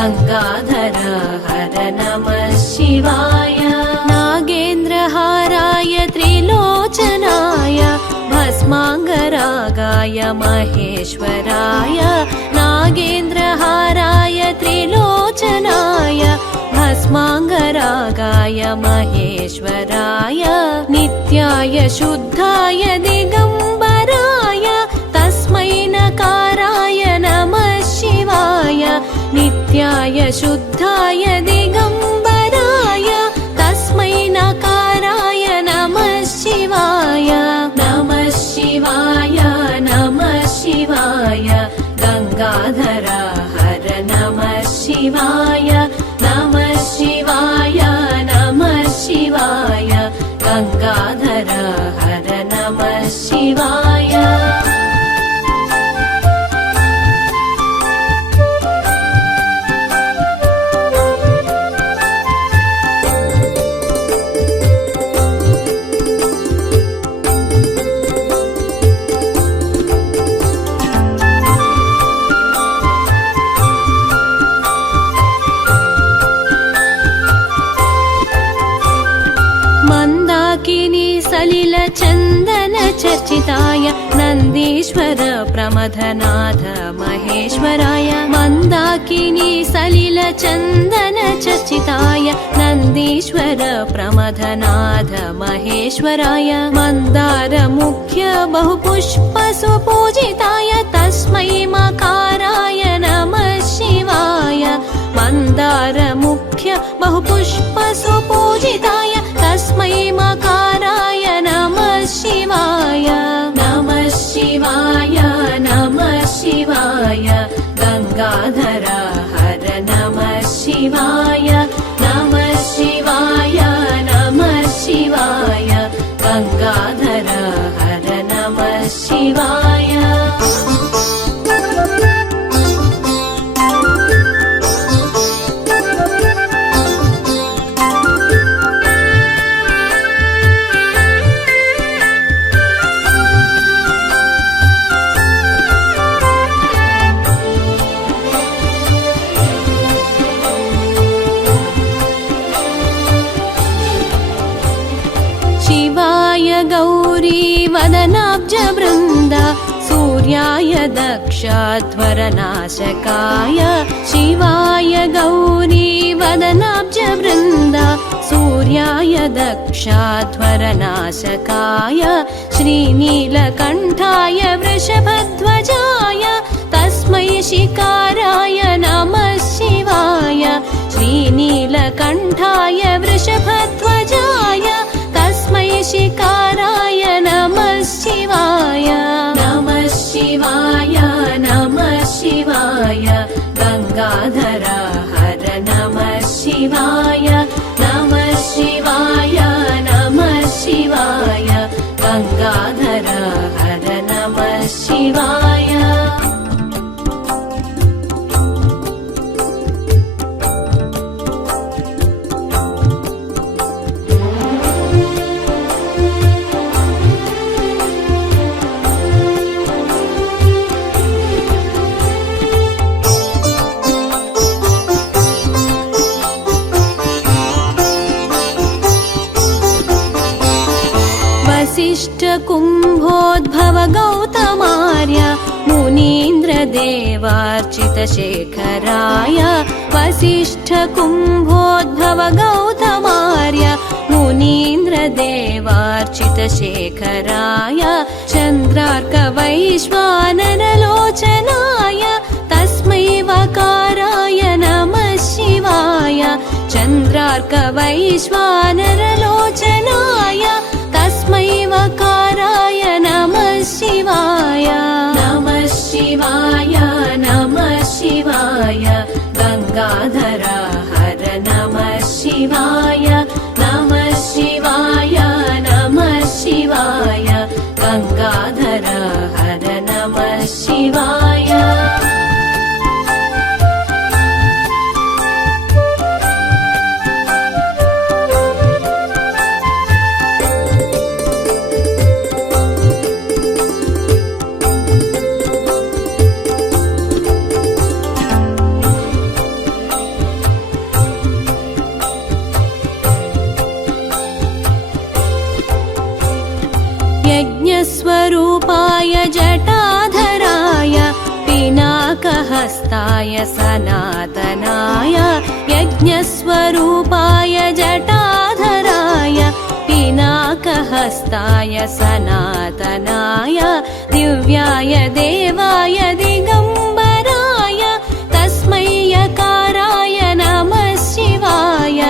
गंगाधर हर नमः शिवाय। नागेन्द्रहाराय त्रिलोचनाय भस्मांगरागाय महेश्वराय। नागेन्द्रहाराय त्रिलोचनाय भस्मांगरागाय महेश्वराय। नित्याय शुद्धाय दिगंबराय तस्मै नकाराय नमः शिवाय। नित्याय शुद्धाय दिगंबराय तस्मै नकाराय नमः शिवाय। नमः शिवाय नमः शिवाय गंगाधर हर नमः शिवाय। नमः शिवाय नमः शिवाय गंगाधर हर नमः शिवाय। सलिल चंदन चर्चिताय नंदीश्वर प्रमथनाथ महेश्वराय। मंदाकिनी सलिल चंदन चर्चिताय नंदीश्वर प्रमथनाथ महेश्वराय। मंदार मुख्य बहुपुष्प सुपूजिताय तस्मै मकाराय नमः शिवाय। मंदार मुख्य बहुपुष्प सुपूजिताय तस्मै मकाराय नमः शिवाय। नमः शिवाय नमः शिवाय गंगाधर हर नमः शिवाय। नमः शिवाय नमः शिवाय गंगाधर हर नमः शिवाय। गौरी वदनाब्ज वृंद सूर्याय दक्षध्वरनाशकाय। शिवाय गौरी वदनाब्ज वृंद सूर्याय दक्षध्वरनाशकाय। श्रीनीलकंठाय वृषभध्वजाय तस्मै शिकाराय नमः शिवाय। श्रीनीलकंठाय वृषभध्वजाय तस्मै शिकाराय नमः शिवाय। नमः शिवाय नमः शिवाय गंगाधर हर नमः शिवाय। नमः शिवाय नमः शिवाय गंगाधर हर नमः शिवाय। वसिष्ठ कुंभोद्भव गौतमार्य मुनीन्द्र देवार्चित शेखराय। वसिष्ठ कुंभोद्भव गौतमार्य मुनीन्द्र देवार्चित शेखराय। चंद्रार्क वैश्वानर लोचनाय तस्मै वकाराय नमः शिवाय। चंद्रार्क वैश्वानर लोचनाय तस्मै वकाराय नमः शिवाय। नमः शिवाय नमः शिवाय गंगाधर हर नमः शिवाय। नमः शिवाय नमः शिवाय गंगाधर हर नमः शिवाय। यज्ञस्वरूपाय जटाधराय पिनाकहस्ताय सनातनाय यज्ञस्वरूपाय जटाधराय पिनाकहस्ताय सनातनाय दिव्याय देवाय दिगम्बराय तस्मै यकाराय नमः शिवाय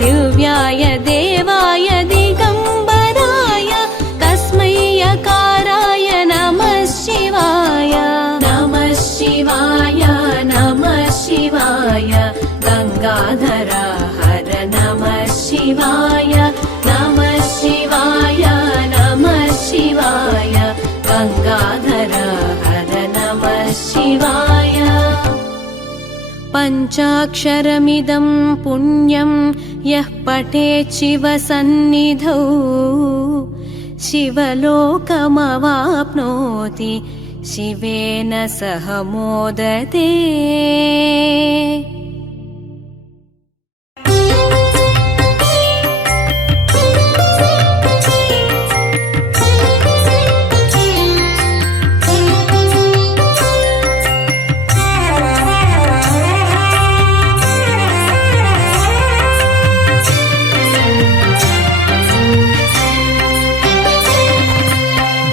दिव्याय देवाय दिगम्बराय तस्मै यकाराय नमः शिवाय नमः शिवाय नमः शिवाय गंगाधर हर नमः शिवाय नमः शिवाय नमः शिवाय गंगाधर हर नमः शिवाय पञ्चाक्षरमिदं पुण्यं यः पठेत् शिवसन्निधौ शिवलोकमवाप्नोति शिवेन सह मोदते।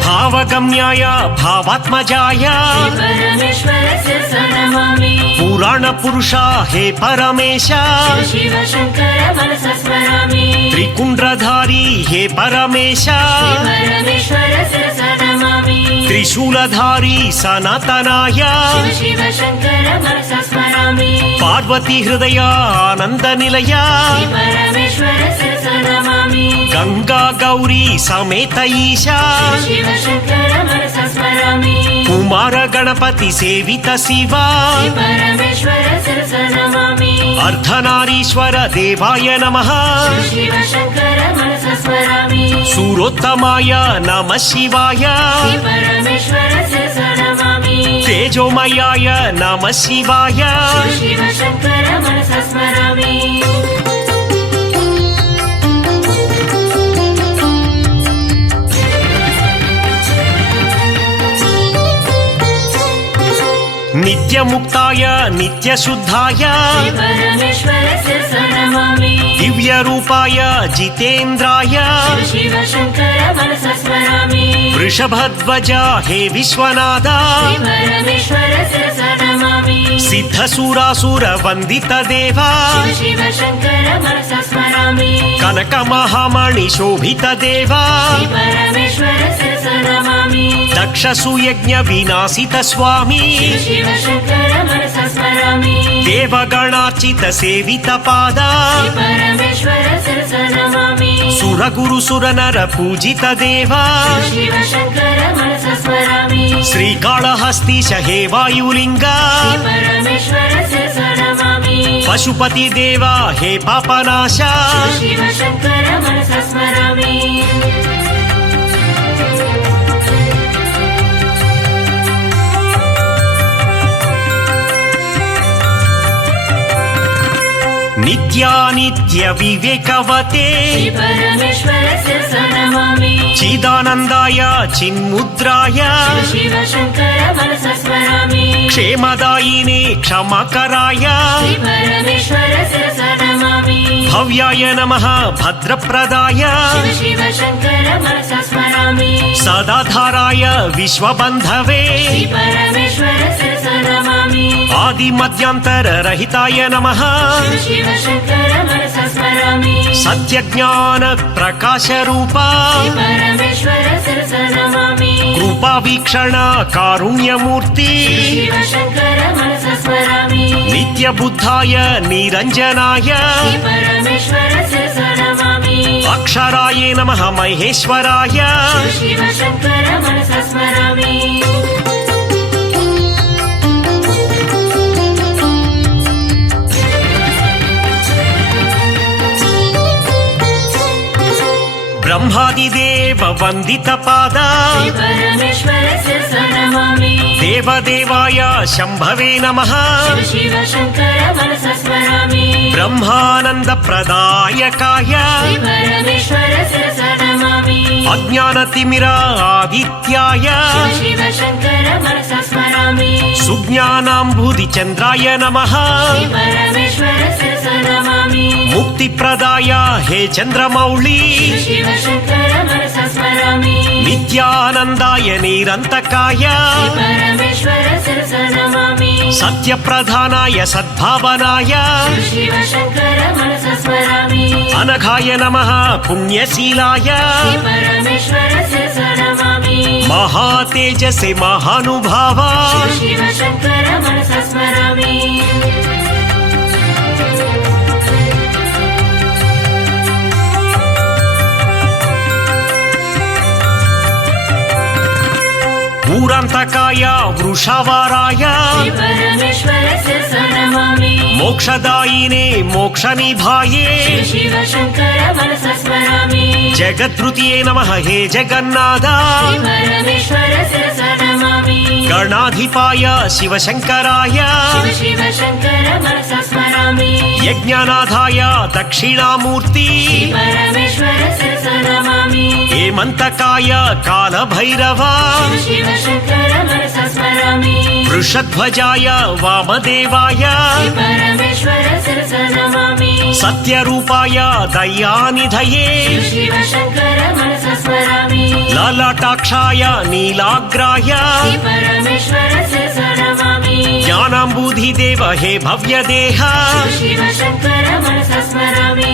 भावगम्याय भावात्मजाय परमेश्वरस्य नमामि पुराणपुरुषा हे परमेश शिव शङ्कर मनसा स्मरामि त्रिकुण्ड्रधारी हे परमेश परमेश्वरस्य नमामि त्रिशूलधारी सनातनाय शिव शङ्कर मनसा स्मरामि पार्वती हृदय आनन्दनिलय परमेश्वरस्य नमामि गंगा गौरी समेत ईशा शिव शङ्कर मनसा स्मरामि कुमार गणपति सेवित शिवा परमेश्वरस्य नमामि अर्धनारीश्वर देवाय नमः शिव शङ्कर मनसा स्मरामि सूरोत्तमाय नमः शिवाय परमेश्वरस्य नमामि तेजोमयाय नमः शिवाय शिव शङ्कर मनसा स्मरामि नित्यमुक्ताय नित्यशुद्धाय परमेश्वरस्य नमामि दिव्यरूपाय जितेन्द्राय शिव शङ्कर मनसा स्मरामि वृषभध्वज हे विश्वनाथ परमेश्वरस्य नमामि सिद्धसुरासुर वन्दित देवा शिव शङ्कर मनसा स्मरामि कनक महामणि शोभित देवा परमेश्वरस्य नमामि दक्षसुयज्ञ विनाशित स्वामी शिव शङ्कर मनसा स्मरामि देवगणार्चित सेवित पादा परमेश्वरस्य नमामि सुरगुरु सुरनर पूजित देवा शिव शङ्कर मनसा स्मरामि श्रीकाళहस्तीश हे वायुलिङ्गा परमेश्वरस्य नमामि पशुपति देवा हे पापनाशा शिव शङ्कर मनसा स्मरामि नित्यानित्य विवेकवते परमेश्वरस्य नमामि चिदानन्दाय चिन्मुद्राय शिव शङ्कर मनसा स्मरामि क्षेमदायिने क्षमाकराय परमेश्वरस्य नमामि भव्याय नमः भद्रप्रदाय शिव शङ्कर मनसा स्मरामि सदाधाराय विश्वबन्धवे परमेश्वरस्य नमामि आदिमध्यान्तररहिताय नमः शिव शङ्कर मनसा स्मरामि सत्यज्ञान प्रकाशरूपा परमेश्वरस्य नमामि कृपावीक्षण कारुण्यमूर्ति शिव शङ्कर मनसा स्मरामि नित्यबुद्धाय निरञ्जनाय परमेश्वरस्य नमामि अक्षराय नमः महेश्वराय शिव शङ्कर मनसा स्मरामि ब्रह्मादिदेव वन्दितपाद श्री परमेश्वर शिरस नमामि देवदेवाय शम्भवे नमः शिव शिव शङ्कर मनसा स्मरामि ब्रह्मानन्दप्रदायकाय श्री परमेश्वर शिरस नमामि अज्ञानतिमिरादित्याय शिव शिव शङ्कर मनसा स्मरामि सुज्ञानाम्बुधिचन्द्राय नमः श्री परमेश्वर शिरस नमामि मुक्तिप्रदाय हे चन्द्रमौळि शिव शिव शङ्कर मनसा स्मरामि नित्यानन्दाय निरन्तकाय श्री परमेश्वर शिरस नमामि सत्यप्रधानाय सद्भावनाय शिव शिव शङ्कर मनसा स्मरामि अनघाय नमः पुण्यशीलाय श्री परमेश्वर शिरस नमामि महातेजसे महानुभाव शिव शिव शङ्कर मनसा स्मरामि ऊरान्तकाय वृषावाराय श्री परमेश्वर शिरस नमामि मोक्षदायिने मोक्षनिधाये शिव शिव शङ्कर मनसा स्मरामि जगद्रुतिये नमः हे जगन्नाथ श्री परमेश्वर शिरस नमामि गणाधिपाय शिवशङ्कराय शिव शिव शङ्कर मनसा स्मरामि यज्ञनाथाय दक्षिणामूर्ति श्री परमेश्वर शिरस नमामि हेमन्तकाय कालभैरव शिव शिव शङ्कर मनसा स्मरामि वृषध्वजाय वामदेवाय श्री परमेश्वर शिरस नमामि सत्यरूपाय दयानिधये शिव शिव शङ्कर मनसा स्मरामि ललाटाक्षाय नीलाग्राय श्री परमेश्वर शिरस नमामि ज्ञानाम्बुधिदेव हे भव्यदेह शिव शिव शङ्कर मनसा स्मरामि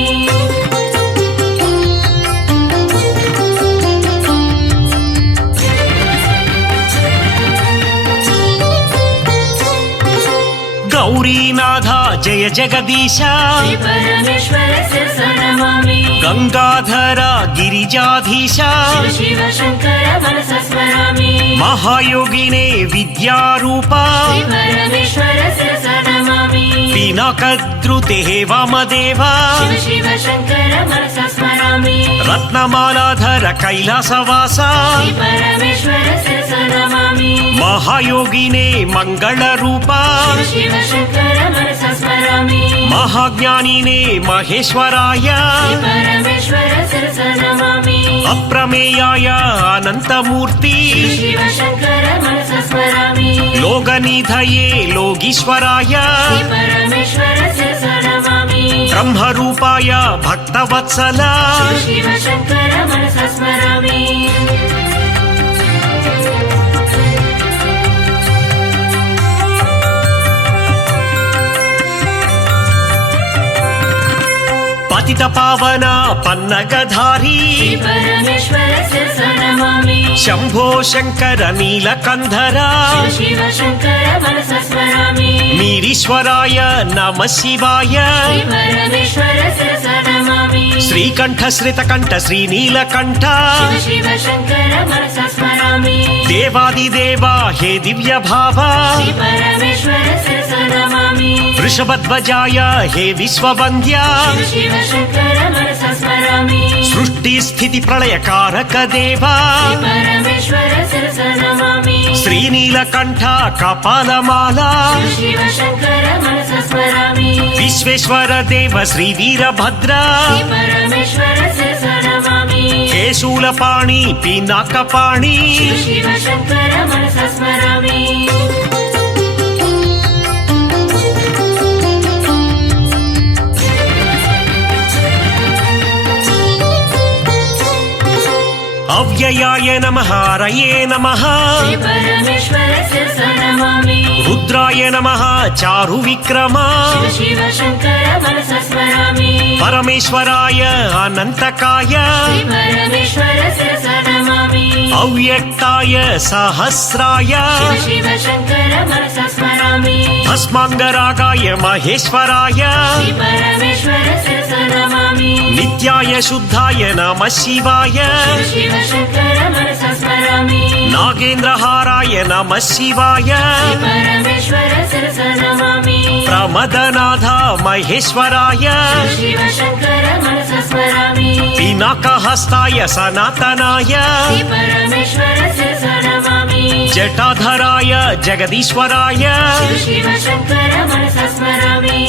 गौरीनाथ जय जगदीश श्री परमेश्वर शिरस नमामि गंगाधर गिरिजाधीश शिव शिव शङ्कर मनसा स्मरामि महायोगिने विद्यारूपा श्री परमेश्वर शिरस नमामि पिनाकद्रुते वामदेव शिव शिव शङ्कर मनसा स्मरामि रत्नमालाधर कैलासवास श्री परमेश्वर शिरस नमामि महायोगिने मंगलरूपा शिव शिव शङ्कर मनसा स्मरामि महाज्ञानिने महेश्वराय श्री परमेश्वर शिरस नमामि अप्रमेयाय अनन्तमूर्ति शिव शिव शङ्कर मनसा स्मरामि लोकनिधये लोगीश्वराय श्री परमेश्वर शिरस नमामि ब्रह्मरूपाय भक्तवत्सल शिव शिव शङ्कर मनसा स्मरामि पतित पावन पन्नगधारी श्री परमेश्वर शिरस नमामि शम्भो शङ्कर नीलकन्धर शिव शिव शङ्कर मनसा स्मरामि मीरीश्वराय नमः शिवाय श्री परमेश्वर शिरस नमामि श्रीकण्ठ श्रितकण्ठ श्रीनीलकण्ठ शिव शिव शङ्कर मनसा स्मरामि देवादिदेव हे दिव्यभाव श्री परमेश्वर शिरस नमामि वृषभध्वजाय हे विश्ववन्द्य शिव शिव शङ्कर मनसा स्मरामि सृष्टिस्थितिप्रलयकारक देव श्री परमेश्वर शिरस नमामि श्रीनीलकण्ठ कपालमाला शिव शिव शङ्कर मनसा स्मरामि विश्वेश्वर देव श्रीवीरभद्र श्री परमेश्वर शिरस नमामि केशूलपाणि पिनाकपाणि शिव शिव शङ्कर मनसा स्मरामि अव्ययाय नमः हरये नमः श्री परमेश्वर शिरस नमामि रुद्राय नमः चारुविक्रम शिव शिव शङ्कर मनसा स्मरामि परमेश्वराय अनन्तकाय श्री परमेश्वर शिरस नमामि अव्यक्ताय सहस्राय शिव शिव शङ्कर मनसा स्मरामि भस्माङ्गरागाय महेश्वराय श्री परमेश्वर शिरस नमामि नित्याय शुद्धाय नमः शिवाय शिव शिव शङ्कर मनसा स्मरामि नागेन्द्रहाराय नमः शिवाय श्री परमेश्वर शिरस नमामि प्रमदनाथ महेश्वराय शिव शिव शङ्कर मनसा स्मरामि पिनाकहस्ताय सनातनाय श्री परमेश्वर शिरस नमामि जटाधराय जगदीश्वराय शिव शिव शङ्कर मनसा स्मरामि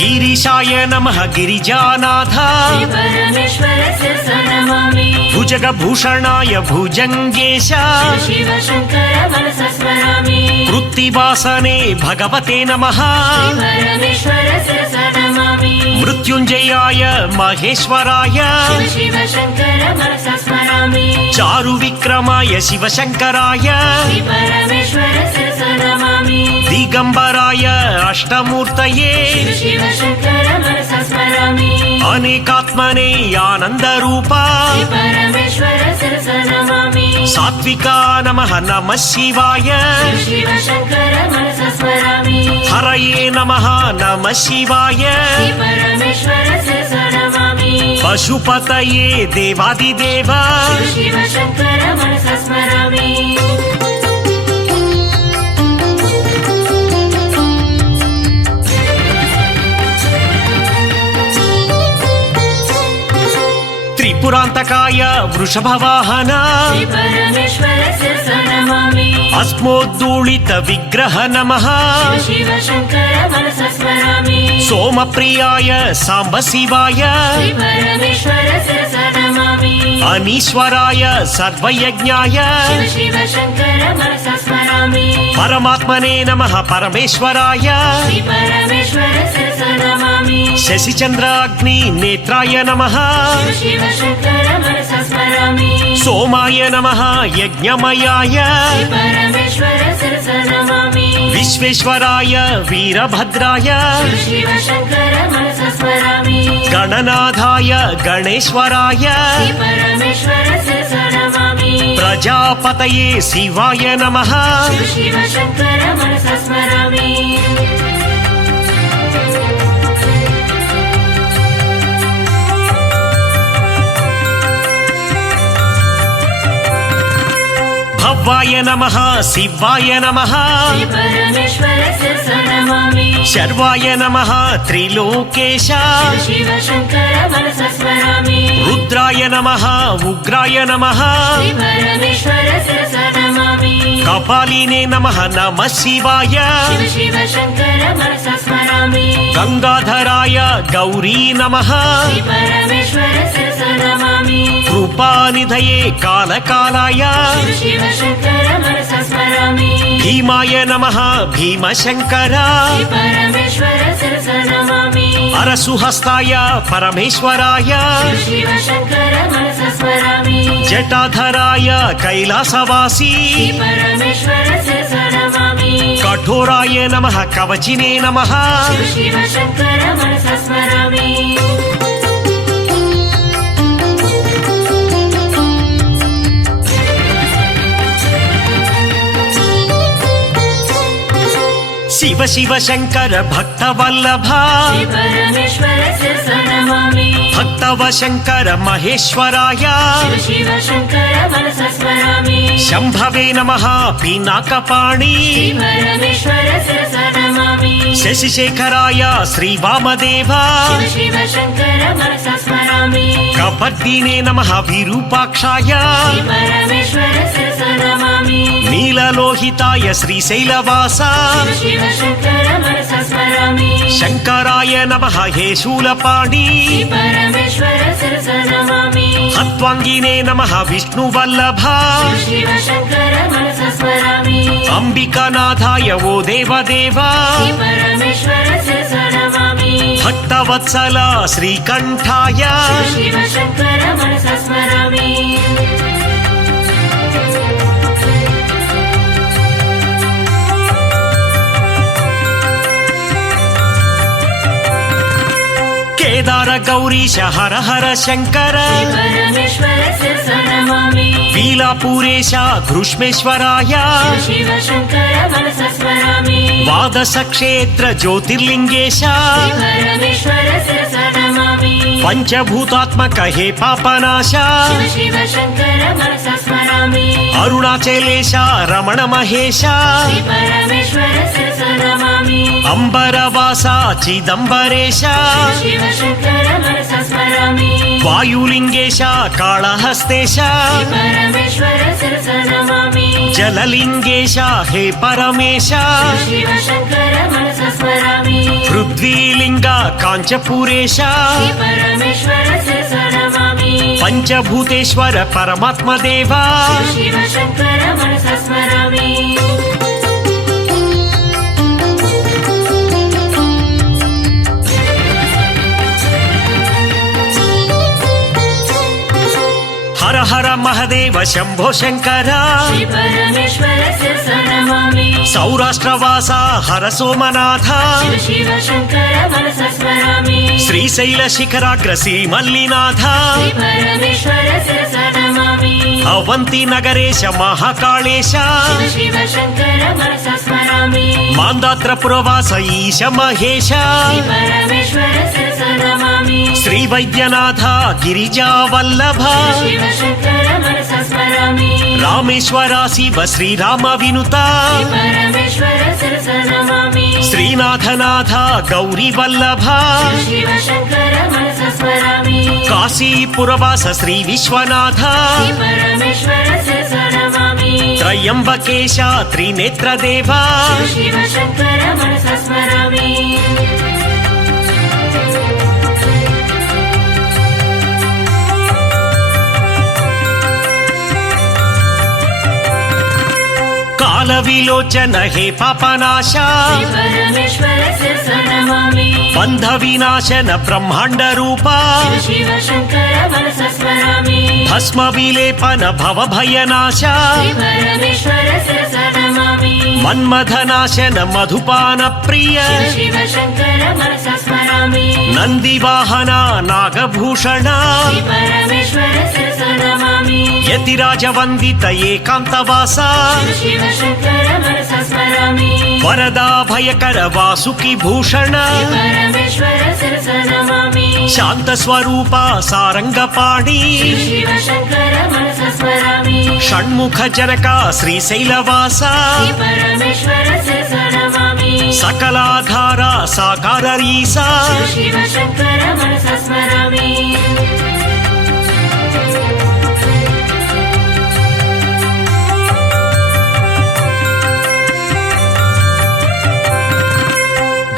गिरीशाय नमः गिरिजानाथ श्री परमेश्वर शिरस नमामि भुजगभूषणाय भुजङ्गेश शिव शिव शङ्कर मनसा स्मरामि वृत्तिवासने भगवते नमः श्री परमेश्वर शिरस नमामि मृत्युञ्जयाय महेश्वराय शिव शिव शङ्कर मनसा स्मरामि चारुविक्रमाय शिवशङ्कराय श्री परमेश्वर शिरस नमामि दिगम्बराय अष्टमूर्तये शिव शिव शङ्कर मनसा स्मरामि अनेकात्मने आनन्दरूपा श्री परमेश्वर शिरस नमामि सात्विका नमः नमः शिवाय शिव शिव शङ्कर मनसा स्मरामि हरये नमः नमः शिवाय श्री परमेश्वर शिरस नमामि पशुपतये देवादिदेव शिव शिव शङ्कर मनसा स्मरामि त्रिपुरान्तकाय वृषभवाहन श्री परमेश्वर शिरस नमामि अस्मोद्दूलित विग्रह नमः शिव शिव शङ्कर मनसा स्मरामि सोमप्रियाय साम्ब शिवाय श्री परमेश्वर शिरस नमामि अनीश्वराय सर्वयज्ञाय शिव शिव शङ्कर मनसा स्मरामि परमात्मने नमः परमेश्वराय श्री परमेश्वर शिरस नमामि शशिचन्द्राग्नि नेत्राय नमः शिव शिव शङ्कर मनसा स्मरामि सोमाय नमः यज्ञमयाय श्री परमेश्वर शिरस नमामि विश्वेश्वराय वीरभद्राय शिव शिव शङ्कर मनसा स्मरामि गणनाथाय गणेश्वराय श्री परमेश्वर शिरस नमामि प्रजापतये शिवाय नमः शिव शिव शङ्कर मनसा स्मरामि भव्वाय नमः शिवाय नमः श्री परमेश्वर शिरस नमामि शर्वाय नमः त्रिलोकेश शिव शिव शङ्कर मनसा स्मरामि रुद्राय नमः उग्राय नमः श्री परमेश्वर शिरस नमामि कपालिने नमः नमः शिवाय शिव शिव शङ्कर मनसा स्मरामि गंगाधराय गौरी नमः श्री परमेश्वर शिरस नमामि कृपानिधये कालकालाय शिव शिव शङ्कर मनसा स्मरामि भीमाय नमः भीमशङ्कर श्री परमेश्वर शिरस नमामि अरसुहस्ताय परमेश्वराय शिव शिव शङ्कर मनसा स्मरामि जटाधराय कैलासवासी श्री परमेश्वर शिरस नमामि कठोराय नमः कवचिने नमः शिव शिव शङ्कर मनसा स्मरामि शिव शिव शङ्कर भक्तवल्लभ श्री परमेश्वर शिरस नमामि भक्तवशङ्कर महेश्वराय शिव शिव शङ्कर मनसा स्मरामि शम्भवे नमः पिनाकपाणि श्री परमेश्वर शिरस नमामि शशिशेखराय श्रीवामदेव शिव शिव शङ्कर मनसा स्मरामि कपर्दिने नमः विरूपाक्षाय श्री परमेश्वर शिरस नमामि नीललोहिताय श्रीशैलवास शिव शिव शङ्कर मनसा स्मरामि शङ्कराय नमः हे शूलपाणि श्री परमेश्वर शिरस नमामि हत्वाङ्गिने नमः विष्णुवल्लभ शिव शिव शङ्कर मनसा स्मरामि अम्बिकानाथाय वो देवदेव श्री परमेश्वर शिरस नमामि भक्तवत्सल श्रीकण्ठाय शिव शिव शङ्कर मनसा स्मरामि केदार गौरीश हर हर शङ्कर श्री परमेश्वर शिरस नमामि वीलापुरेश घृष्मेश्वराय शिव शिव शङ्कर मनसा स्मरामि द्वादश क्षेत्र ज्योतिर्लिङ्गेश श्री परमेश्वर शिरस नमामि पञ्चभूतात्मक हे पापनाश शिव शिव शङ्कर मनसा स्मरामि स्मरामि अरुणाचलेश रमण महेश श्री परमेश्वर शिरसा नमामि अंबरवास चिदंबरेश शिव शंकर मनसा स्मरामि वायुलिंगेश काळहस्तेश श्री परमेश्वर शिरसा नमामि जललिंगेश हे परमेश शिव शंकर मनसा स्मरामि पृथ्वीलिंग कांचपुरेश श्री परमेश्वर शिरसा नमामि पंचभूतेश्वर परमात्मा देवा शिव शंकर मनसा स्मरामि हर हर महादेव शंभो शंकर श्री परमेश्वर शिरसा नमामि सौराष्ट्रवास हर सोमनाथ शिव शिव शंकर मनसा स्मरामि श्रीशैल शिखराग्र श्रीमल्लिनाथ श्री परमेश्वर शिरसा नमामि अवंती नगरेश महाकालेश शिव शिव शंकर मनसा स्मरामि मान्दात्र पुरवास ईश महेश श्री परमेश्वर शिरसा नमामि श्री वैद्यनाथ गिरिजा वल्लभ शिव शंकर मनसा स्मरामि रामेश्वर शिव श्रीराम विनुता श्री परमेश्वर शिरसा नमामि श्रीनाथनाथ गौरी वल्लभ शिव शंकर मनसा स्मरामि काशी पुरवास श्री विश्वनाथ श्री परमेश्वर शिरसा नमामि त्रयंबकेश त्रिनेत्र देवा शिव शंकर मनसा स्मरामि काल विलोचन हे पापनाश श्री परमेश्वर शिरसा नमामि बंध विनाशन ब्रह्मांड रूपा शिव शिव शंकर मनसा स्मरामि भस्म विलेपन भव भयनाश श्री परमेश्वर शिरसा नमामि मन्मथनाशन मधुपान प्रिय शिव शिव शंकर मनसा स्मरामि नंदी वाहन नागभूषण श्री परमेश्वर शिरसा नमामि यतिराज वंदित एकांतवास शिव शिव शंकर मनसा स्मरामि वरदा भयकर वासुकी भूषण श्री परमेश्वर शिरसा नमामि शांत स्वरूप सारंग पाणी शिव शिव शंकर मनसा स्मरामि षण्मुख जनक श्रीशैलवास श्री परमेश्वर शिरसा नमामि सकलाधार साकार रीसा शिव शिव शंकर मनसा स्मरामि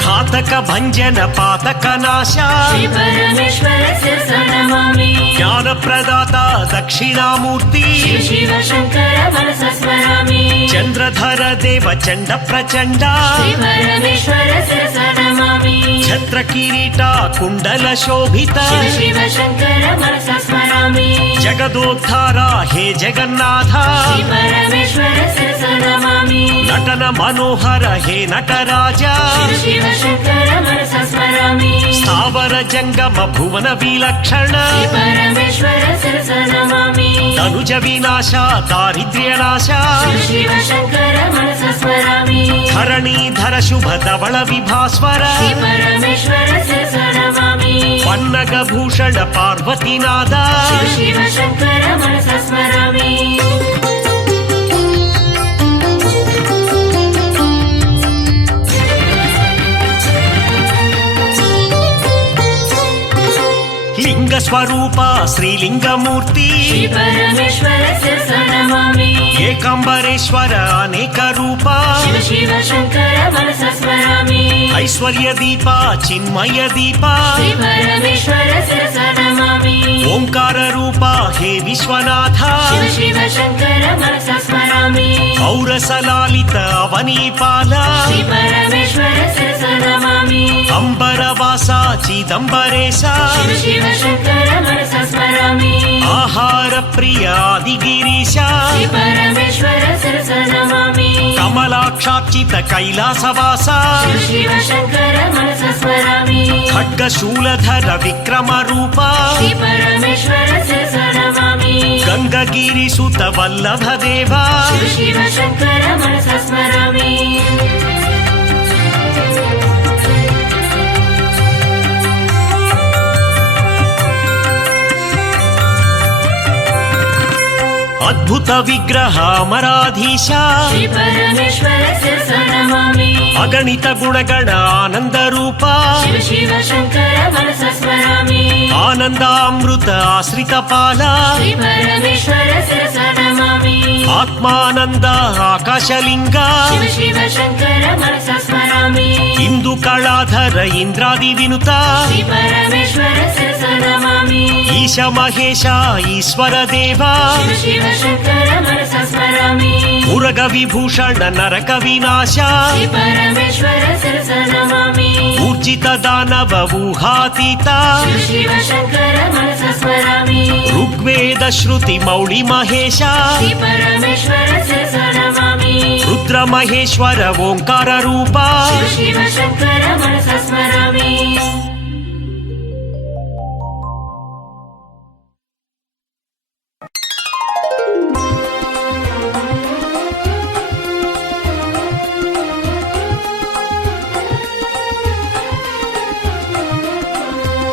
घातक भंजन पातक नाश श्री परमेश्वर शिरसा नमामि ज्ञान प्रदाता दक्षिणामूर्ति शिव शिव शंकर मनसा स्मरामि चंद्रधर देव चंड प्रचंड श्री परमेश्वर शिरसा नमामि छत्र किरीटा कुंडल शोभिता शिव शिव शंकर मनसा स्मरामि जगदोद्धारा हे जगन्नाथ श्री परमेश्वर शिरसा नमामि नटन मनोहर हे नटराजा शिव शिव शंकर मनसा स्मरामि स्थावर जंगम भुवन विलक्षण श्री परमेश्वर शिरसा नमामि तनुज विनाश दारिद्र्य नाश शिव शिव शंकर मनसा स्मरामि धरणीधर शुभ धवल विभास्वर श्री परमेश्वर शिरसा नमामि पन्नग भूषण पार्वतीनाथ शिव शिव शंकर मनसा स्मरामि लिंग स्वरूप श्रीलिंग मूर्ति श्री परमेश्वर शिरसा नमामि एकांबरेश्वर अनेक रूपा शिव शिव शंकर मनसा स्मरामि ऐश्वर्य दीपा चिन्मय दीपा श्री परमेश्वर शिरसा नमामि ओंकार रूपा हे विश्वनाथ शिव शिव शंकर मनसा स्मरामि औरसलालित अवनीपाल श्री परमेश्वर शिरसा नमामि अंबरवासा चिदंबरेश शिव शिव शंकर मनसा स्मरामि आहार प्रिय आदिगिरीश श्री परमेश्वर शिरसा नमामि कमलाक्षार्चित कैलासवास शिव शिव शंकर मनसा स्मरामि खड्गशूलधर विक्रम रूपा श्री परमेश्वर शिरसा नमामि गंगगिरिसुत वल्लभ देवा शिव शिव शंकर मनसा स्मरामि అద్భుత విగ్రహ అమరాధీశ శ్రీ పరమేశ్వర శిరస నమామి అగణిత గుణగణ ఆనంద రూప శివ శివ శంకర మనస స్మరామి ఆనందామృత ఆశ్రిత పాల శ్రీ పరమేశ్వర శిరస నమామి ఆత్మానంద ఆకాశలింగ శివ శివ శంకర మనస స్మరామి ఇందు కళాధర ఇంద్రాది వినుత శ్రీ పరమేశ్వర శిరస నమామి ఈశ మహేశ ఈశ్వర దేవ శివ శివ శంకర మనస స్మరామి మురగ విభూషణ నరక వినాశ శ్రీ పరమేశ్వర శిరస నమామి ఊర్జిత దానవ ఊహాతీత శివ శివ శంకర మనస స్మరామి ఋగ్వేద శృతి మౌళి మహేశ శ్రీ పరమేశ్వర శిరస నమామి రుద్ర మహేశ్వర ఓంకార రూప శివ శివ శంకర మనస స్మరామి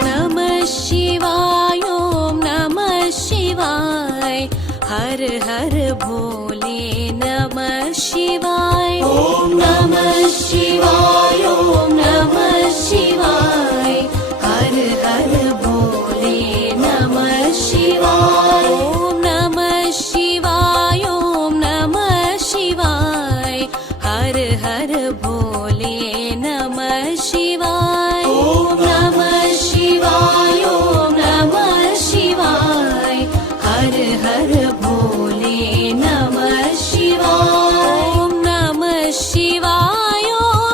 नमः शिवाय ॐ नमः शिवाय हर हर भोले नमः शिवाय ॐ नमः शिवाय ॐ नमः शिवाय हर हर भोले नमः शिवाय ॐ नमः शिवाय ॐ नमः शिवाय हर हर भोले नमः शिवाय ॐ नमः शिवाय ॐ नमः शिवाय हर हर भोले नमः शिवाय ॐ नमः शिवाय ॐ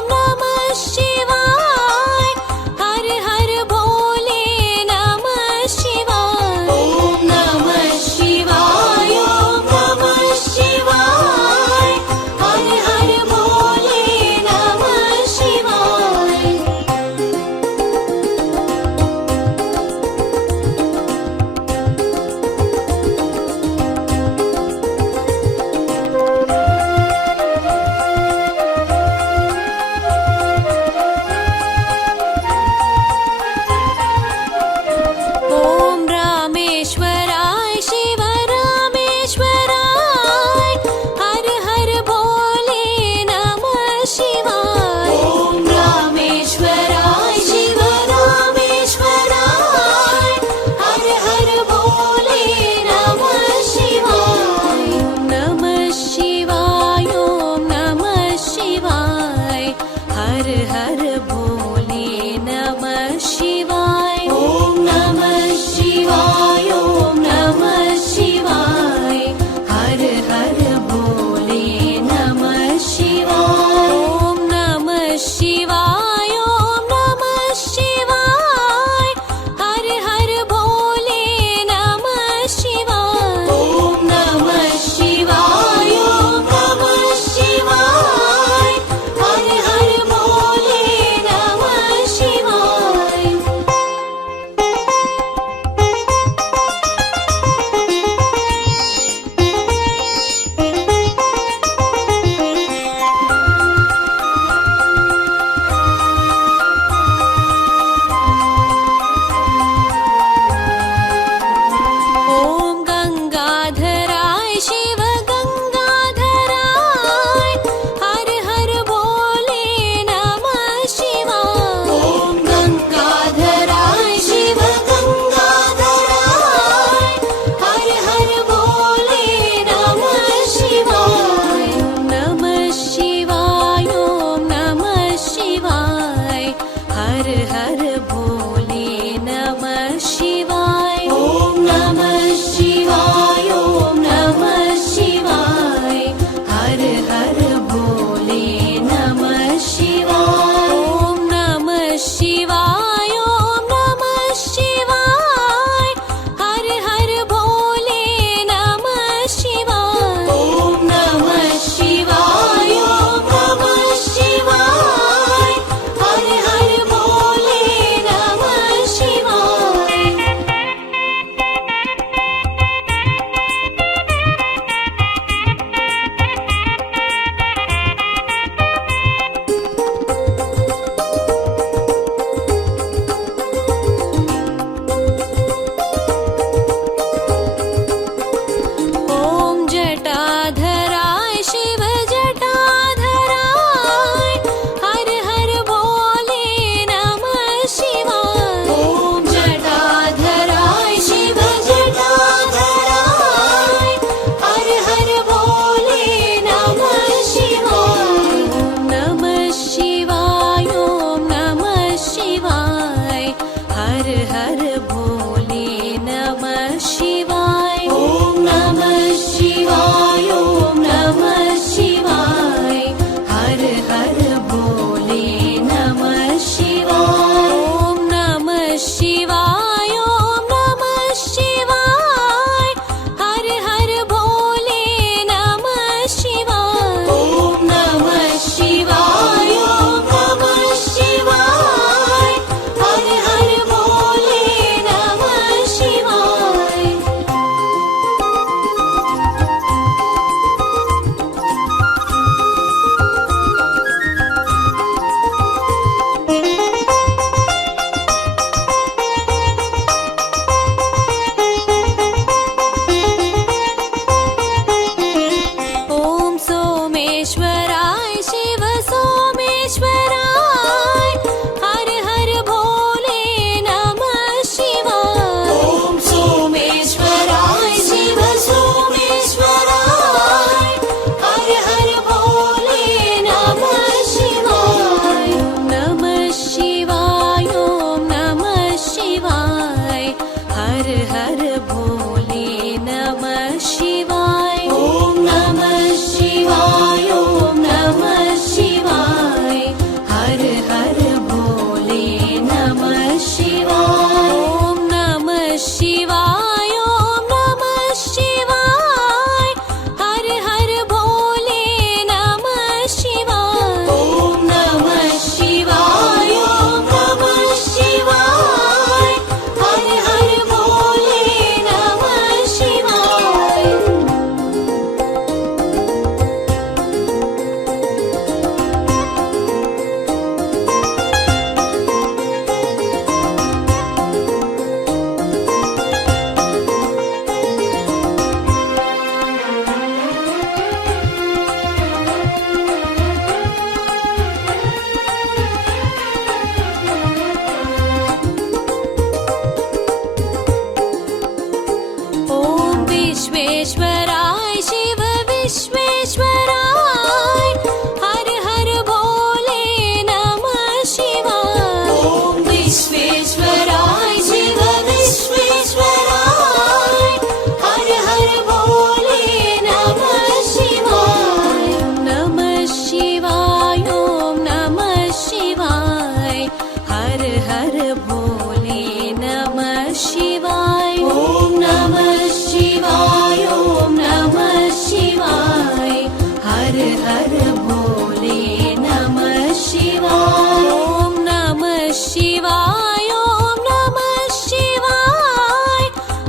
हर भोले नमः शिवाय ॐ नमः शिवाय ॐ नमः शिवाय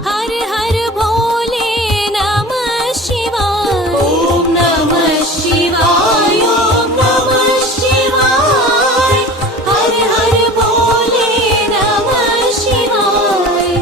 हर हर भोले नमः शिवाय ॐ नमः शिवाय ॐ नमः शिवाय हर हर भोले नमः शिवाय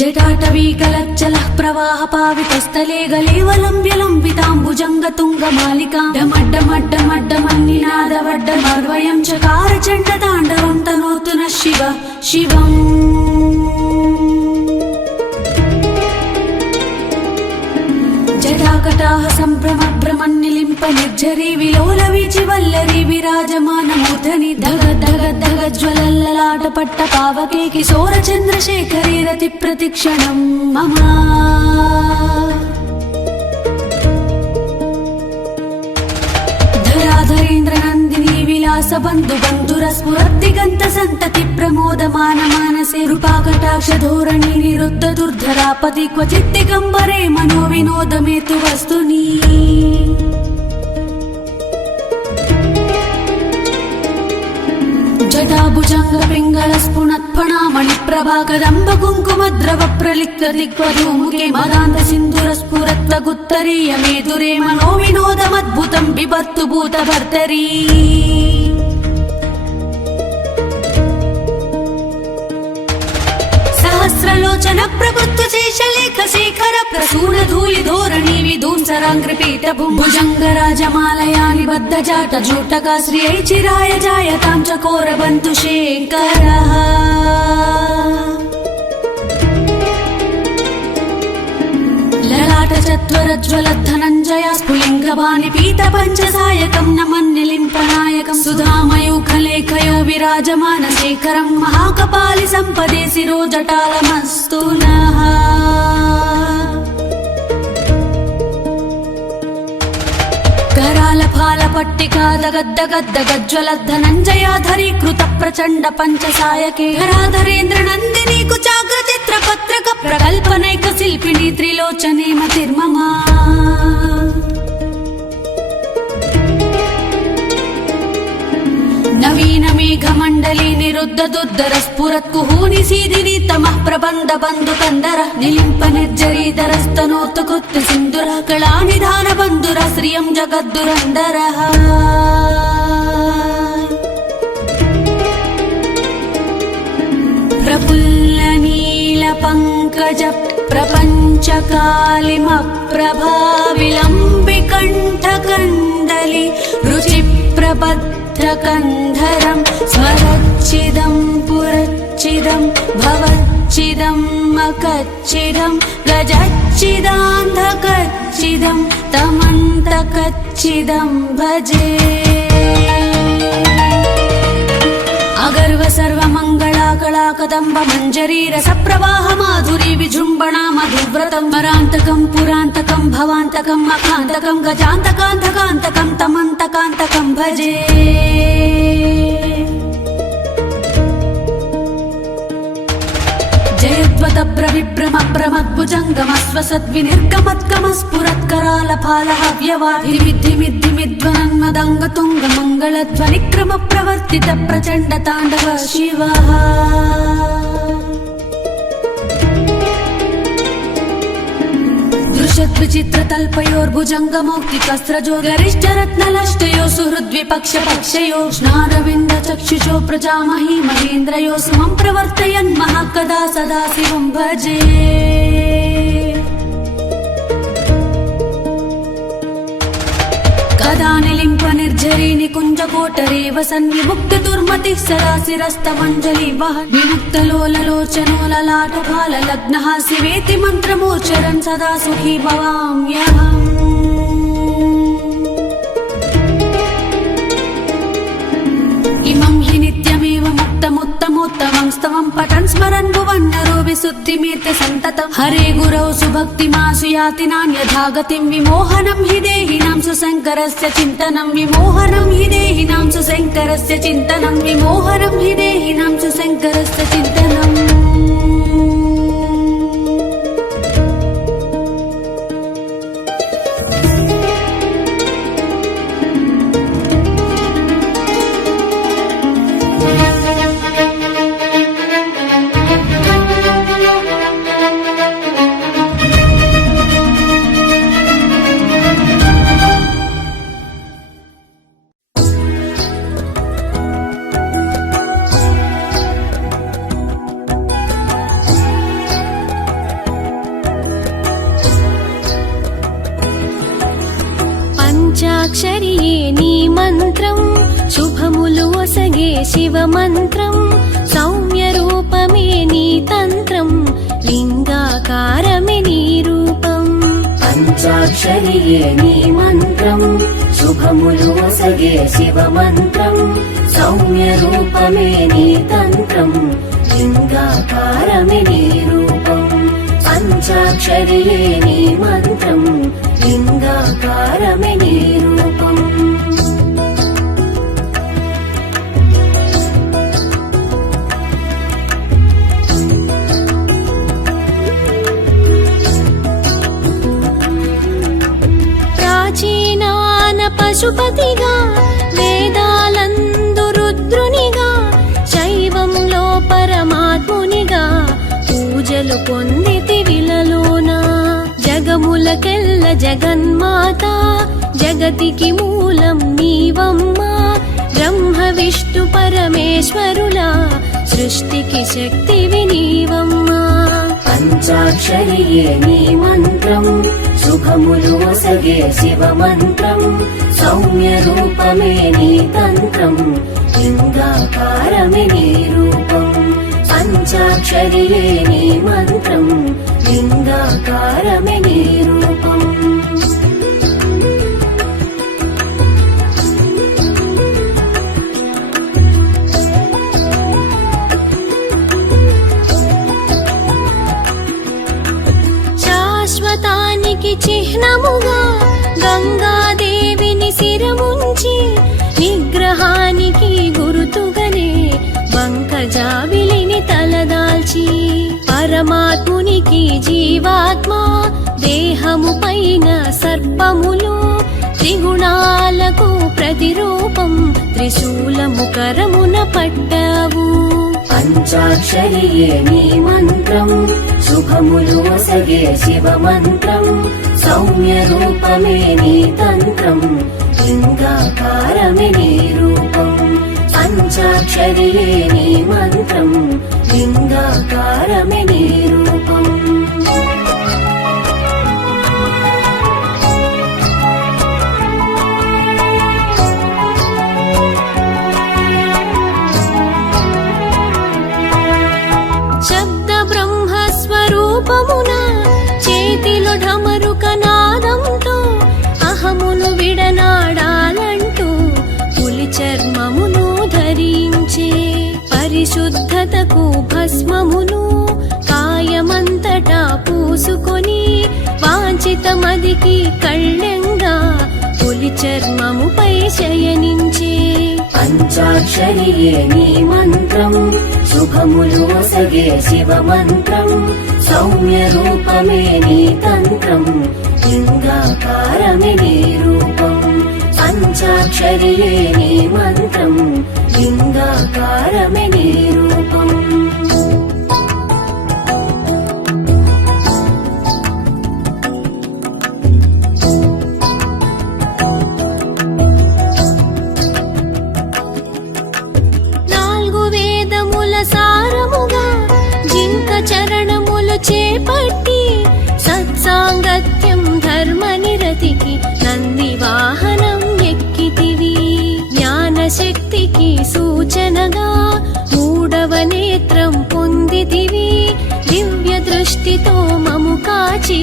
जटाटवीकलज्जलः प्रवाहपावितस्थले गलेवलम्ब्यलम्बिताम्बुजङ्गतुङ्गमालिकां डमड्डमड्डमड्डमन्निनादवड्डमर्वयं चकार चण्डताण्डवं तनोतु नः शिवः शिवम् जटाकटाह सम्भ्रमभ्रमन्निलिम्प निर्झरी विलोलवीचिवल्लरी विराजमानमूर्धनि धग धग धग ज्वलल्ललाटपट्ट पावके किशोर चन्द्रशेखरे रति प्रतिक्षणं मम धराधरेन्द्र नन्दिनी विलास बन्धु बन्धुरस्फुरद्दिगन्त सन्तति प्रमोदमान मानसे रूपाकटाक्ष धोरणी निरुद्ध दुर्धरापति क्वचित् दिगम्बरे मनो विनोदमेतु वस्तुनि जटाभुजङ्ग पिङ्गलस्फुणत्फणामणि प्रभा कदम्ब कुङ्कुमद्रव प्रलिप्त दिग्वधूमुखे मदान्त सिन्धुर स्फुरत्तगुत्तरीय मेदुरे मनो विनोदमद्भुतं बिभर्तु भूतभर्तरी सहस्रलोचन प्रभुत्व शेषलेख शेखर प्रसून धूलि धोरणी विधूसराङ्कृपीत भुजङ्गराजमालया निबद्ध जाट जूटका श्रियै चिराय जायतां चकोर बन्तु शेखरः ललाट चत्वरज्वल धनञ्जय स्फुलिङ्गवाणि पीत पञ्चसायकं नमन्निलिम्पनायकं सुधामयूखलेखय विराजमान शेखरं महाकपालि सम्पदे शिरो जटालमस्तु नः करालफालपट्टिका दगद्दगद्दगज्ज्वल धनञ्जयाधरी कृत प्रचण्ड पञ्चसायके धराधरेन्द्र नन्दिनी कुचाग्र चित्रपत्रक प्रकल्पनैक शिल्पिनी त्रिलोचने मतिर्मम नवीन मेघमण्डली निरुद्ध दुर्धर स्फुरत् कुहूनि सीदिनी तमः प्रबन्ध बन्धु कन्दर निलिम्प निर्जरीधरस्तनोतु कृत्य सिन्धुर कलानिधान बन्धुर श्रियं जगद्दुरन्दरः प्रफुल्ल नील पङ्कज प्रपञ्चकालिमप्रभाविलम्बिकण्ठकण्डलि रुचिप्रबद्धकन्धरं स्वरच्चिदं पुरच्चिदं भवच्चिदं मकच्चिदं गजच्चिदान्धकच्चिदं तमन्तकच्चिदं भजे अगर्व सर्वमङ्गला कला कदम्ब मञ्जरी रसप्रवाह माधुरी विजृम्भणा मधुव्रतं वरान्तकं पुरान्तकं भवान्तकं मखान्तकं गजान्तकान्तकान्तकं तमन्तकान्तकं भजे जयद्वद प्रविभ्रम प्रमद्भुजङ्गमस्वसद्विनिर्गमत्कमस्फुरत्करालफालः व्यवाधिविद्धिमिद्धिमिद्वनन्मदङ्गतुङ्गमङ्गलध्वनिक्रम प्रवर्तित प्रचण्ड ताण्डव शिवः दृशद्विचित्रतल्पयोर्भुजङ्गमौक्तिकस्रजो गरिष्ठरत्नलष्टयो सुहृद्विपक्षपक्षयो स्नारविन्द चक्षुषो प्रजामही महेन्द्रयो सुमं प्रवर्तयन् महाकदा सदा शिवं भजे कदा निलिम्प निर्झरी निकुञ्जकोटरे वसन् विमुक्त दुर्मतिः सदा शिरस्तमञ्जलि वहन् विमुक्तलोललोचनो ललाटफाल लग्नः शिवेति मन्त्रमोच्चरन् सदा सुखी भवाम्यहम् इमं हि नित्यमेव मुक्तमुत्तमोत्तमं स्तवं पठन् स्मरन् भुवन्नरो विशुद्धिमेत्य सन्ततं हरे गुरौ सुभक्तिमासु याति नान्यथा गतिं विमोहनं हि देहिनां सुशङ्करस्य चिन्तनं विमोहनं हि देहिनां सुशङ्करस्य चिन्तनं विमोहनं हि देहिनां सुशङ्करस्य चिन्तनम् పంచాక్షరియే నీ మంత్రం శుభములు ఒసగే శివ మంత్రం సౌమ్య రూపమే నీ తంత్రం లింగాకారమే నీ రూపం పంచాక్షరియే నీ మంత్రం శుభములు ఒసగే శివ మంత్రం సౌమ్య రూపమే నీ తంత్రం లింగాకారమే నీ రూపం పంచాక్షరియే నీ మంత్రం లింగాకారమే నీ రూపం ప్రాచీనాన పశుపతిగా వేదాలందు రుద్రునిగా శైవంలో పరమాత్మునిగా పూజలు పొందితి విలలోన జగములకెల్ల జగన్మాత జగతికి మూలం నీవమ్మా బ్రహ్మ విష్ణు పరమేశ్వరుల సృష్టికి శక్తివి నీవమ్మా పంచాక్షరియే నీ మంత్రం శుభములు ఒసగే శివ మంత్రం సౌమ్య రూపమే నీ తంత్రం లింగాకారమే నీ రూపం పంచాక్షరియే నీ మంత్రం లింగాకారమే నీ రూపం శాశ్వతానికి చిహ్నముగా గంగాదేవిని శిరముంచి నిగ్రహానికి గురుతుగనే వంకజావిలిని తలదాల్చి పరమాత్మునికి జీవాత్మ దేహము పైన సర్పములు త్రిగుణాలకు ప్రతిరూపం త్రిశూలము కరమున పడ్డావు పంచాక్షరియే నీ మంత్రం శుభములు ఒసగే శివ మంత్రం సౌమ్య రూపమే నీ తంత్రం లింగాకారమే నీ రూపం పంచాక్షరియే నీ మంత్రం లింగాకారమే నీ రూపం శబ్ద బ్రహ్మస్వరూపమున చేతిలో ఢమరుక నాదంతో అహమును విడనాడాలంటూ పులి చర్మమును ధరించే పరిశుద్ధతకు భస్మమును కాయమంతటా పూసుకొని వాంఛితమదికి కళ్ళెంగా పులి చర్మముపై శయనించే పంచాక్షరియే నీ మంత్రం శుభములు ఒసగే శివ మంత్రం సౌమ్య రూపమే నీ తంత్రం లింగాకారమే నీ రూపం పంచాక్షరియే నీ మంత్రం లింగాకారమే నీ రూపం సారముగా జింక చరణములు చేపట్టి సత్సాంగత్యం ధర్మ నిరతికి నంది వాహనం ఎక్కితివి జ్ఞాన శక్తికి సూచనగా మూడవ నేత్రం పొందితివి దివ్య దృష్టితో మము కాచి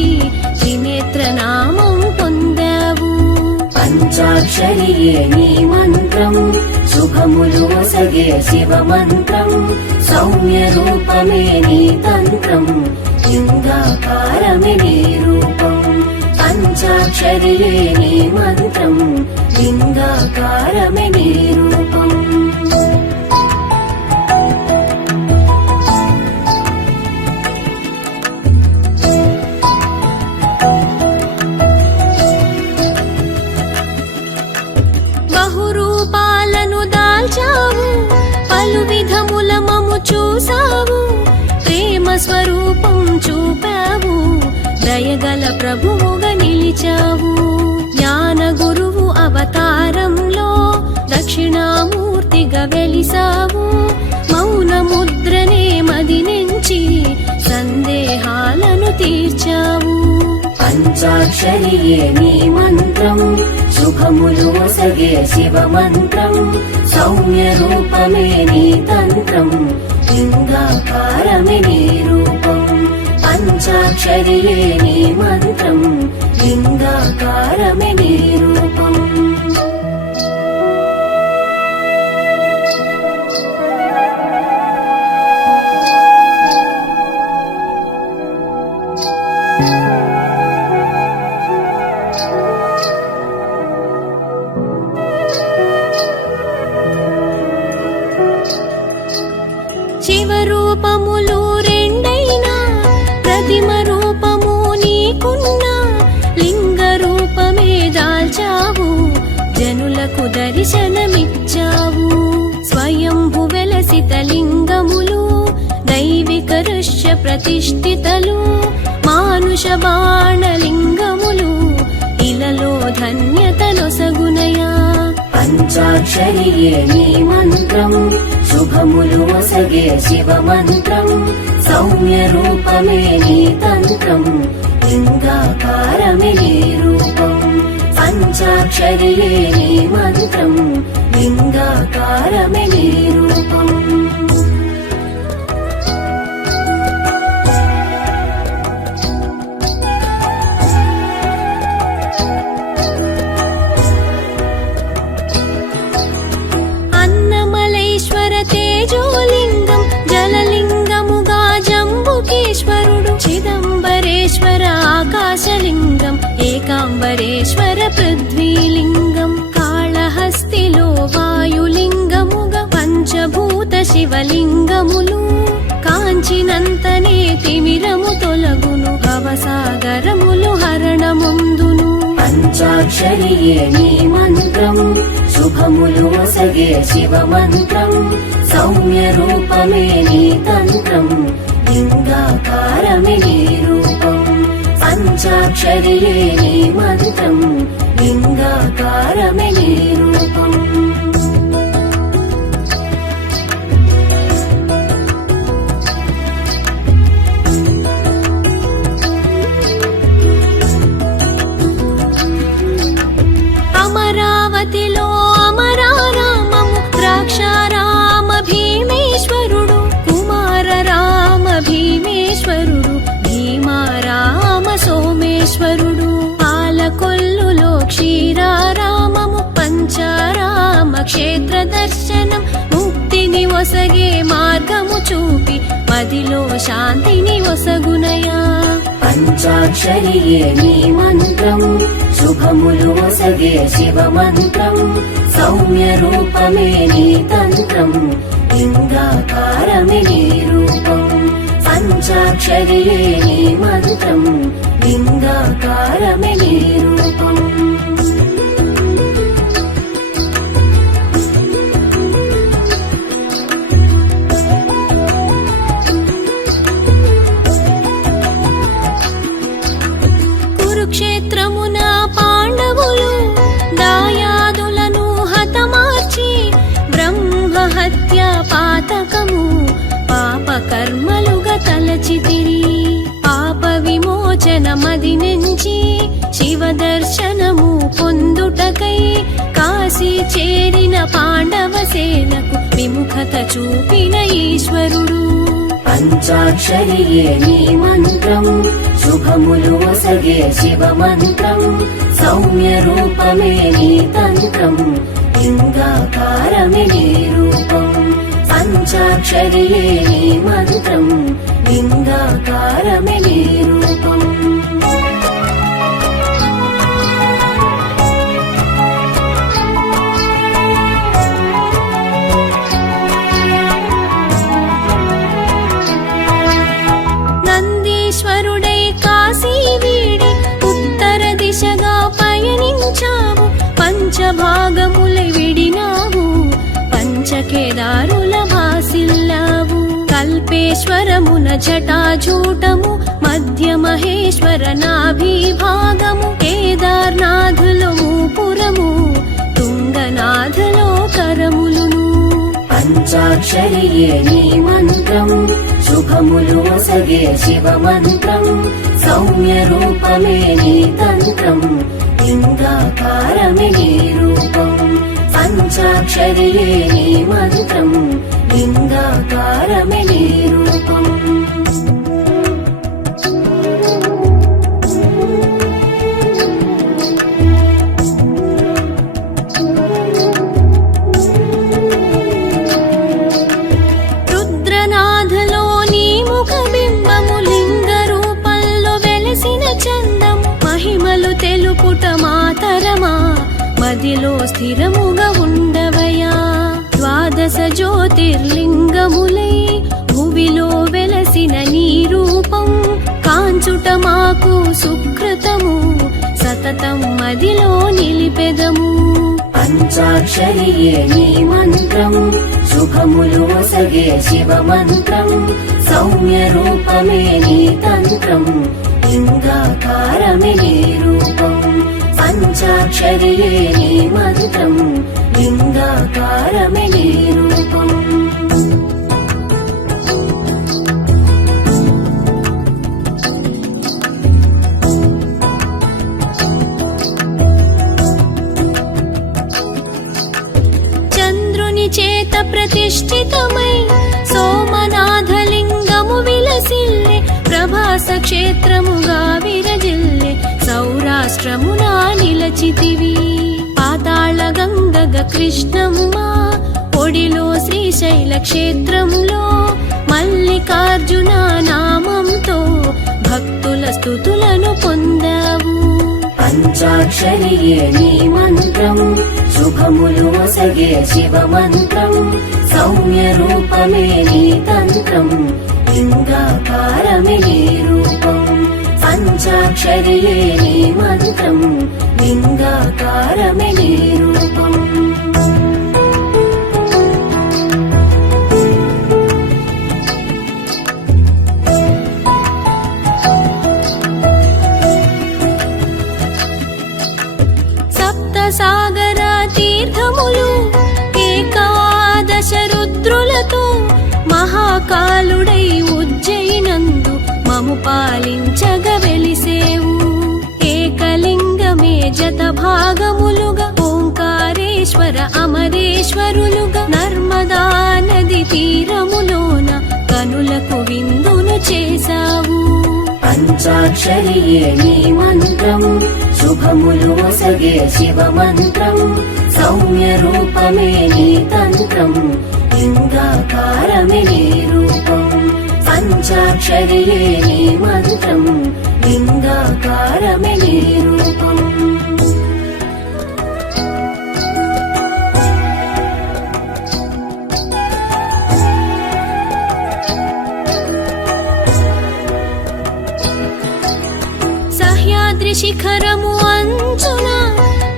త్రినేత్ర నామం పొందావు పంచాక్షరియే నీ మంత్రం శుభములు ఒసగే శివ మంత్రం సౌమ్య రూపమే నీ తంత్రం లింగాకారమే నీ రూపం పంచాక్షరియే నీ మంత్రం లింగాకారమే నీ రూపం బహురూపాలను దాల్చావు పలు విధముల మము చూసావు ప్రేమ స్వరూపం చూపావు దయగల ప్రభువుగా నిలిచావు జ్ఞాన గురువు అవతారంలో దక్షిణామూర్తిగా వెలిసావు మౌన ముద్రనే మది నుంచి సందేహాలను తీర్చావు పంచాక్షరియే నీ మంత్రం శుభములు ఒసగే శివ మంత్రం సౌమ్య రూపమే నీ తంత్రం లింగాకారమే నీ రూపం పంచాక్షరియే నీ మంత్రం లింగాకారమే నీ రూపం శివరూపములు రెండైనా ప్రతిమ రూపము నీకున్నా లింగ రూపమే దాల్చావు జనులకు దర్శనమిచ్చావు స్వయంభు వెలసిత లింగములు దైవిక ఋష్య ప్రతిష్ఠితలు మానుష బాణలింగములు ఇలలో ధన్యతనొసగునయా పంచాక్షరియే నీ మంత్రం శుభములు ఒసగే శివ మంత్రం సౌమ్య రూపమే నీ తంత్రం లింగాకారమే నీ రూపం పంచాక్షరియే నీ మంత్రం లింగాకారమే నీ రూపం అన్నమలైశ్వర తేజోలింగం జలలింగముగా జంబుకేశ్వరుడు చిదంబరేశ్వర ఆకాశలింగం ఏకాంబరేశ్వర పృథ్వీలింగం కాళహస్తిలో వాయులింగముగా పంచభూత శివలింగములు కాంచినంతనే తిమిరము తొలగును భవసాగరములు హరణముందును పంచాక్షరియే నీ మంత్రం శుభములు ఒసగే శివ మంత్రం సౌమ్య రూపమే నీ తంత్రం లింగాకారమే నీ రూపం పంచాక్షరియే నీ మంత్రం లింగాకారమే నీ రూపం అమరావతిలో అమరారామము ద్రాక్షారామ భీమేశ్వరుడు కుమార రామ భీమేశ్వరుడు భీమారామ సోమేశ్వరుడు పాలకొల్లులో క్షీరారామము పంచారామ క్షేత్ర దర్శనం ముక్తిని ఒసగే మార్గము చూపి మదిలో శాంతిని ఒసగునయా పంచాక్షరియే నీ మంత్రం శుభములు ఒసగే శివ మంత్రం సౌమ్య రూపమే నీ తంత్రం లింగాకారమే నీ రూపం పంచాక్షరియే నీ మంత్రం లింగాకారమే నీ రూపం కురుక్షేత్రమున పాండవులు దాయాదులను హతమార్చి బ్రహ్మహత్య పాతకము పాప కర్మలుగా తలచితిరి పాప విమోచన మది నుంచి శివ దర్శనము పొందుటకై కాశీ చేరిన పాండవ సేనకు విముఖత చూపిన ఈశ్వరుడు పంచాక్షరియే నీ మంత్రం శుభములు ఒసగే శివ మంత్రం సౌమ్య రూపమే నీ తంత్రం లింగాకారమే నీ రూపం పంచాక్షరియే నీ మంత్రం లింగాకారమే నీ రూపం నందీశ్వరుడై కాశీ వీడి ఉత్తర దిశగా పయనించావు పంచభాగములై విడినావు పంచకేదారుల భాసిల్లావు కల్పేశ్వరమున జటాజూటము మధ్య మహేశ్వర నాభిభాగము కేదార్నాథులో మూపురము తుంగనాథులో కరములును పంచాక్షరియే నీ మంత్రం శుభములు ఒసగే శివ మంత్రం సౌమ్య రూపమే నీ తంత్రం లింగాకారమే నీ రూపం పంచాక్షరియే నీ మంత్రం లింగాకారమే నీ రూపం రుద్రనాథలో నీ ముఖ బింబము లింగ రూపంలో వెలసిన చందము మహిమలు తెలుపుట మాతరమా మదిలో స్థిరముగా ఉండవయా ద్వాదశ జ్యోతిర్లింగములై భువిలో వెలసిన నీ రూపం కాంచుట మాకు సుకృతము సతతం మదిలో నిలిపెదము పంచాక్షరియే నీ మంత్రం శుభములు ఒసగే శివ మంత్రం సౌమ్య రూపమే నీ తంత్రం లింగాకారమే నీ రూపం పంచాక్షరియే నీ మంత్రం లింగాకారమే నీ రూపం చంద్రుని చేత ప్రతిష్ఠితమై సోమనాథలింగము విలసిల్లే ప్రభాస క్షేత్రముగా విరజిల్లే సౌరాష్ట్రమునా నిలచితివి పాతాళ గంగగ కృష్ణమ్మ ఒడిలో శ్రీశైల క్షేత్రంలో మల్లికార్జున నామంతో భక్తుల స్తుతులను పొందావు పంచాక్షరియే నీ మంత్రం శుభములు ఒసగే శివ మంత్రం సౌమ్య రూపమే నీ తంత్రం లింగాకారమే నీ రూపం పంచాక్షరియే నీ మంత్రం లింగాకారమే నీ రూపం సాగర తీర్థములు ఏకాదశ రుద్రులతో మహాకాలుడై ఉజ్జయినందు మము పాలించగ వెలిసేవు ఏకలింగమే జత భాగములుగా ఓంకారేశ్వర అమరేశ్వరులుగా నర్మదా నది తీరములోన కనులకు విందును చేశావు పంచాక్షరియే నీ మంత్రం శుభములు ఒసగే శివ మంత్రం సౌమ్య రూపమే నీ తంత్రం లింగాకారమే నీ రూపం పంచాక్షరియే నీ మంత్రం లింగాకారమే నీ రూపం సహ్యాద్రి శిఖరము అంచున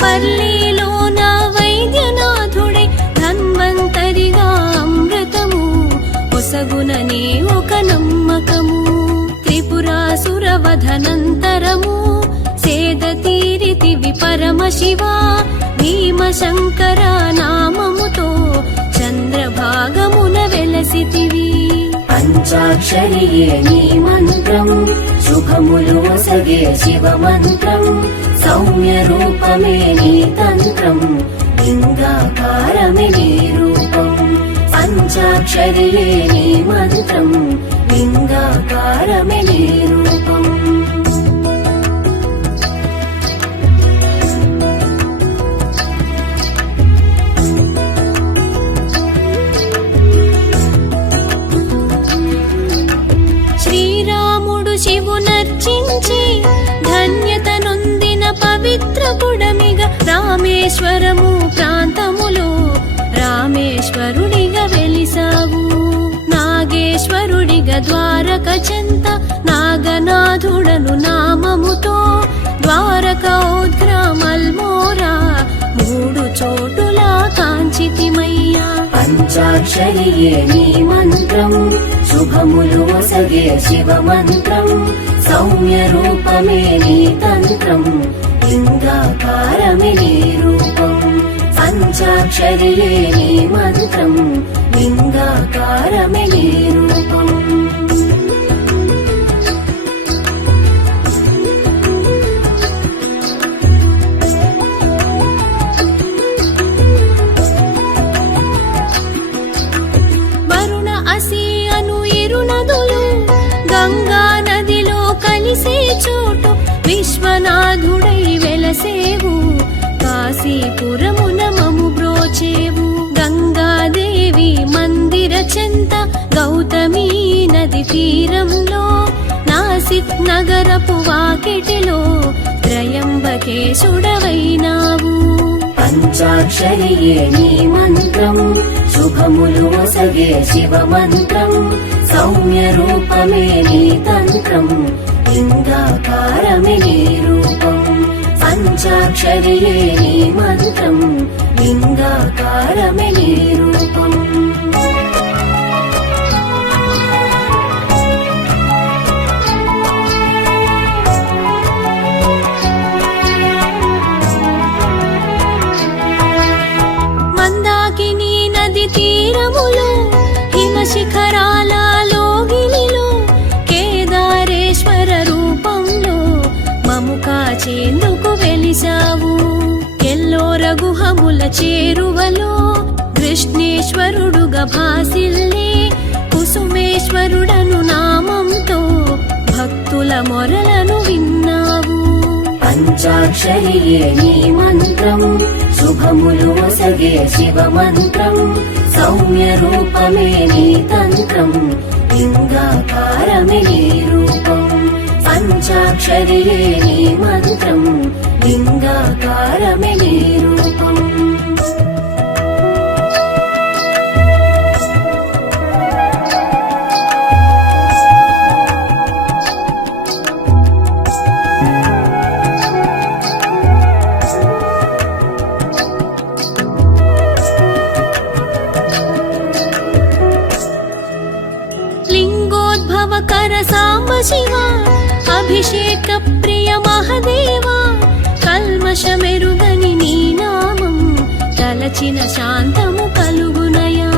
పల్లీలోన వైద్యనాథుడే ధన్వంతరిగా అమృతము ఒసగుననే ఒక నమ్మకము త్రిపురాసుర వధనంతరము సేద తీరితివి పరమశివ భీమశంకర నామముతో చంద్రభాగమున వెలసితివి పంచాక్షరియే నీ మంత్రం శుభములు ఒసగే శివ మంత్రం సౌమ్య రూపమే నీ తంత్రం లింగాకారమే నీ రూపం పంచాక్షరియే నీ మంత్రం లింగాకారమే నీ రూపం శివునర్చించి ధన్యత నొందిన పవిత్ర పుడమిగా రామేశ్వరము ప్రాంతములో రామేశ్వరుడిగా వెలిసావు నాగేశ్వరుడిగా ద్వారక చెంత నాగనాథుడను నామముతో ద్వారకోద్గ్రామల్మోరా మూడు చోటులా కాంచితిమయ్యా పంచాక్షరియే నీ మంత్రం శుభములు ఒసగే శివ మంత్రం సౌమ్య రూపమే నీ తంత్రం లింగాకారమే నీ రూపం పంచాక్షరియే నీ మంత్రం లింగాకారమే నీ రూపం విశ్వనాథుడై వెలసేవు కాశీపురమున మము బ్రోచేవు గంగాదేవి మందిర చెంత గౌతమీ నది తీరంలో నాసిక్ నగరపు వాకిటిలో త్రయంబకేశుడవైనావు పంచాక్షరియే నీ మంత్రం శుభములు ఒసగే శివ మంత్రం సౌమ్య రూపమే నీ తంత్రం లింగాకారమే నీ రూపం పంచాక్షరియే నీ మంత్రం లింగాకారమే నీ రూపం మందాకిని నది తీరములో హిమశిఖరాల లోగిలిలో కేదారేశ్వర రూపంలో మము కాచేందుకు వెలిసావు ఎల్లోర గుహముల చేరువలో కృష్ణేశ్వరుడుగా భాసిల్లే కుసుమేశ్వరుడను నామంతో భక్తుల మొరలను విన్నావు పంచాక్షరియే నీ మంత్రం శుభములు ఒసగే శివ మంత్రం సౌమ్య రూపమే నీ తంత్రం లింగాకారమే నీ రూపం పంచాక్షరియే నీ మంత్రం లింగాకారమే నీ రూపం లింగోద్భవకర సాంబ శివ అభిషేక ప్రియ మహదేవా కల్మషమెరుగని నీ నామం తలచిన శాంతము కలుగునయా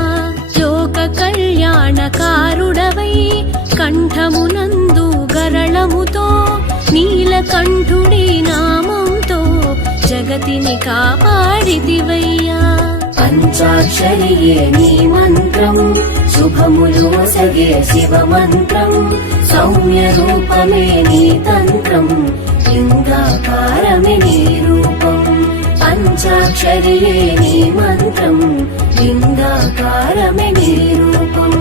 లోక కళ్యాణకారుడవై కంఠమునందు గరళముతో నీలకంఠుడి నామంతో జగతిని కాపాడిదివయ్యా పంచాక్షరియే నీ మంత్రం శుభములు ఒసగే శివ మంత్రం సౌమ్య రూపమే నీ తంత్రం లింగాకారమే నీ రూపం పంచాక్షరియే నీ మంత్రం లింగాకారమే నీ రూపం